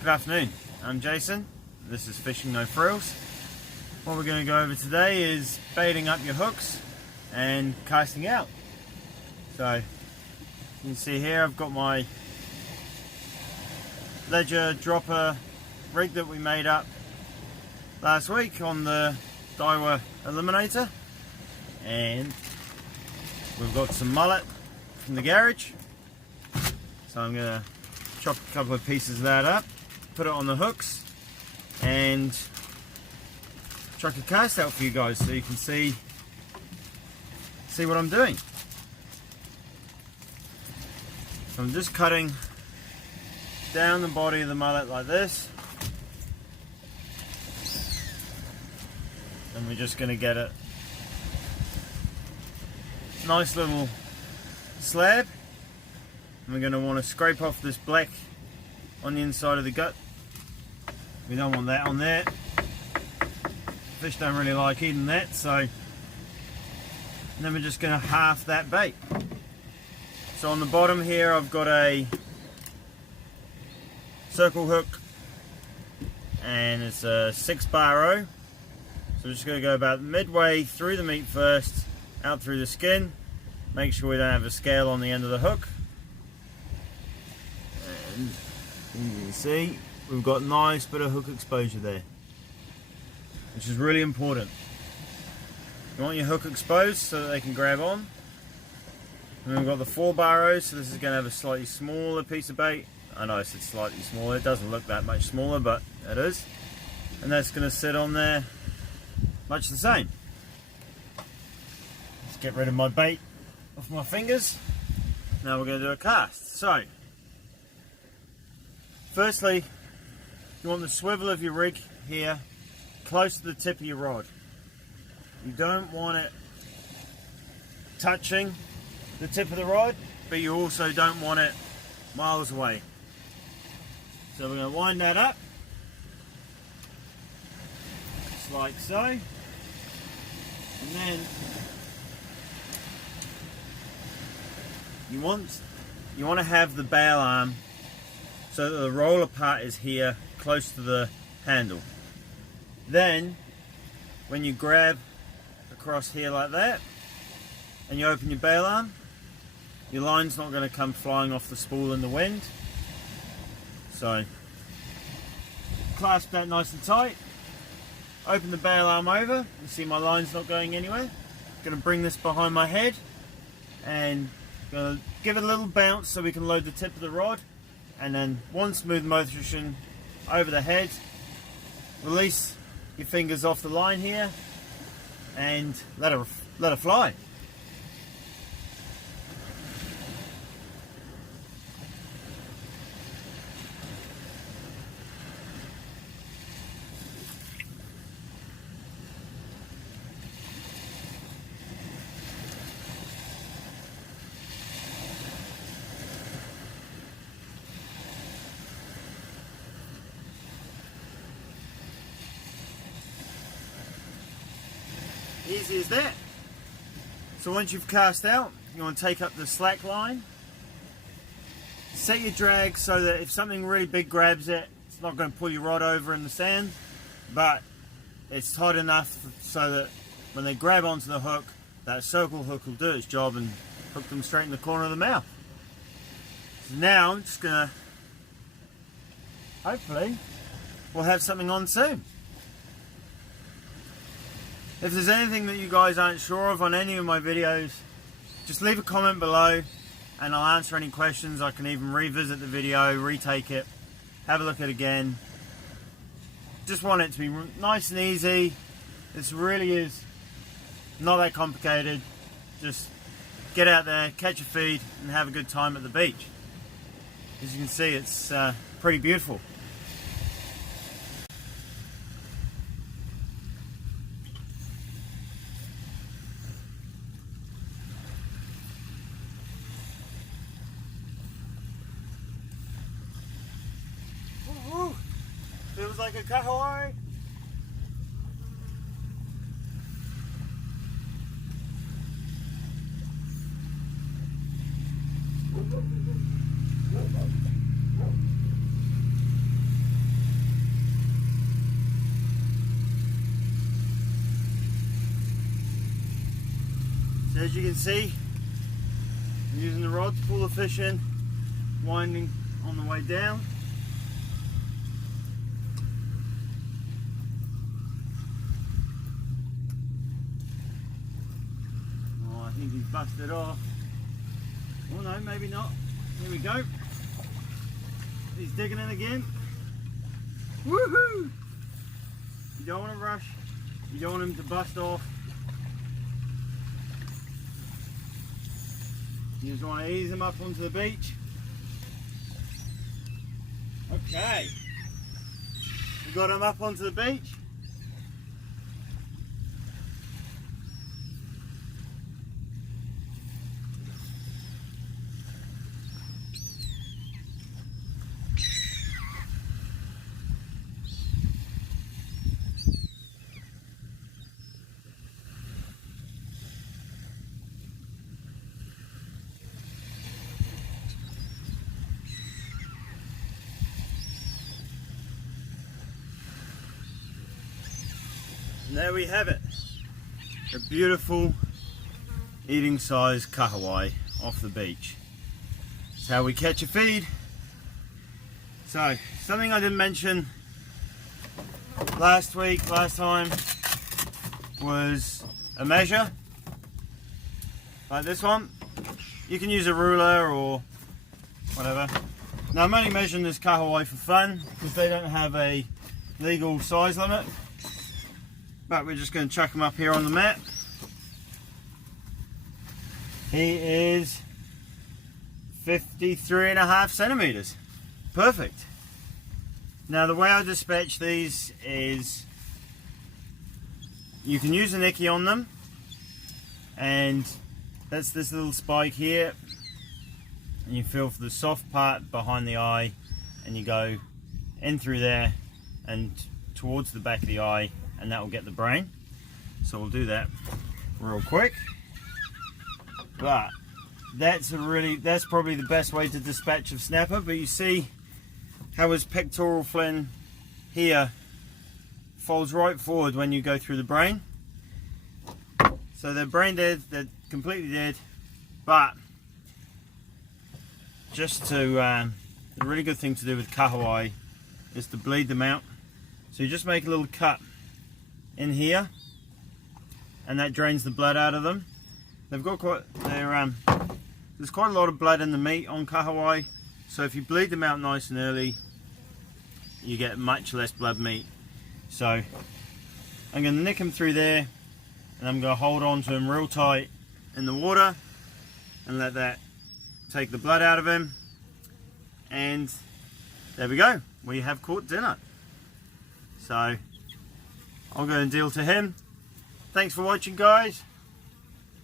Good afternoon, I'm Jason, this is Fishing No Frills. What we're going to go over today is baiting up your hooks and casting out. So you can see here I've got my ledger dropper rig that we made up last week on the Daiwa Eliminator, and we've got some mullet from the garage, so I'm going to chop a couple of pieces of that up, put it on the hooks and chuck a cast out for you guys so you can see what I'm doing. So I'm just cutting down the body of the mullet like this, and we're just going to get a nice little slab, and we're going to want to scrape off this black on the inside of the gut. We don't want that on there. Fish don't really like eating that, so then we're just going to half that bait. So on the bottom here I've got a circle hook, and it's a 6-bar. So we're just going to go about midway through the meat first, out through the skin. Make sure we don't have a scale on the end of the hook. And you can see we've got a nice bit of hook exposure there, which is really important. You want your hook exposed so that they can grab on. And then we've got the 4-bar, so this is going to have a slightly smaller piece of bait. I know I said slightly smaller, it doesn't look that much smaller, but it is. And that's going to sit on there much the same. Let's get rid of my bait off my fingers. Now we're going to do a cast. So, firstly, you want the swivel of your rig here close to the tip of your rod. You don't want it touching the tip of the rod, but you also don't want it miles away. So we're going to wind that up, just like so, and then you want to have the bail arm so that the roller part is here close to the handle. Then when you grab across here like that and you open your bail arm, your line's not going to come flying off the spool in the wind. So clasp that nice and tight, open the bail arm over, you see my line's not going anywhere. I'm going to bring this behind my head and going to give it a little bounce so we can load the tip of the rod, and then one smooth motion over the head. Release your fingers off the line here and let her fly. Easy as that. So once you've cast out, you want to take up the slack line, set your drag so that if something really big grabs it, it's not going to pull your rod over in the sand, but it's tight enough so that when they grab onto the hook, that circle hook will do its job and hook them straight in the corner of the mouth. So now I'm just going to, hopefully we'll have something on soon. If there's anything that you guys aren't sure of on any of my videos, just leave a comment below and I'll answer any questions. I can even revisit the video, retake it, have a look at it again. Just want it to be nice and easy. This really is not that complicated. Just get out there, catch a feed and have a good time at the beach. As you can see, it's pretty beautiful. Feels like a kahawai. So as you can see, I'm using the rod to pull the fish in, winding on the way down. Oh, I think he's busted off. Oh no, maybe not. Here we go. He's digging in again. Woohoo! You don't want to rush. You don't want him to bust off. You just want to ease him up onto the beach. Okay. We got him up onto the beach. And there we have it, a beautiful eating size kahawai off the beach. That's how we catch a feed. So, something I didn't mention last time, was a measure, like this one. You can use a ruler or whatever. Now I'm only measuring this kahawai for fun, because they don't have a legal size limit. But we're just going to chuck him up here on the mat. He is 53.5 centimeters. Perfect. Now the way I dispatch these is, you can use an icky on them, and that's this little spike here, and you feel for the soft part behind the eye, and you go in through there and towards the back of the eye, and that will get the brain. So we'll do that real quick. But that's probably the best way to dispatch of snapper. But you see how his pectoral fin here folds right forward when you go through the brain. So they're brain dead, they're completely dead. But just to, the really good thing to do with kahawai is to bleed them out. So you just make a little cut in here, and that drains the blood out of them. They've got there's quite a lot of blood in the meat on kahawai, so if you bleed them out nice and early, you get much less blood meat. So I'm going to nick him through there, and I'm going to hold on to him real tight in the water and let that take the blood out of him, and there we go, we have caught dinner. So I'll go and deal to him. Thanks for watching, guys.